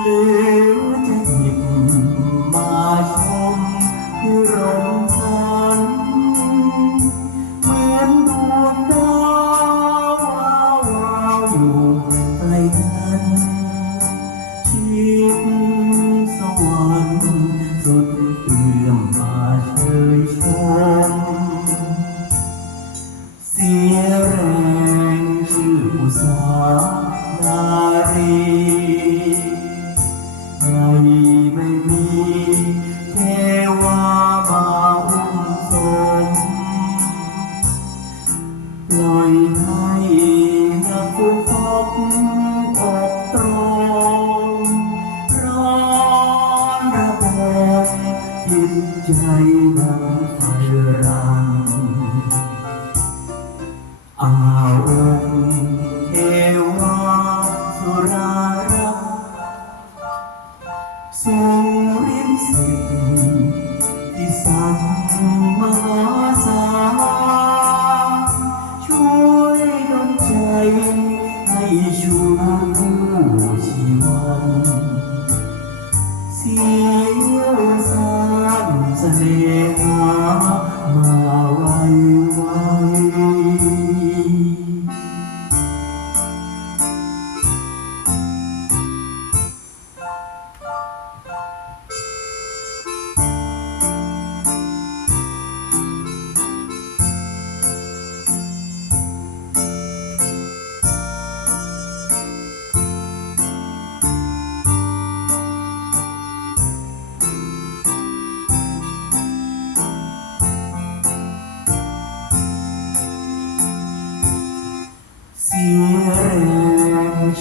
หรือจะสิบมาชมที่ร่สันเมือนวดาววาววาวอยู่ใกลกันทิพสวรรค์สุดเอื้อมมาเชยชม เสียแรงชื่ออุาหนา จิตใจเราไฟรังอาองเทวาสุรารักทรงเริยสิ่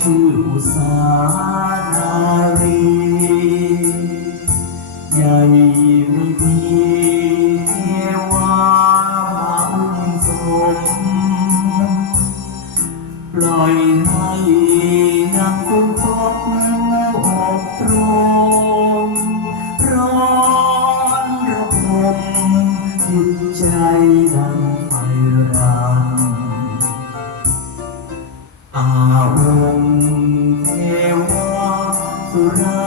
sự xa na ngày mình đi theo bám dòng lời hay Surah.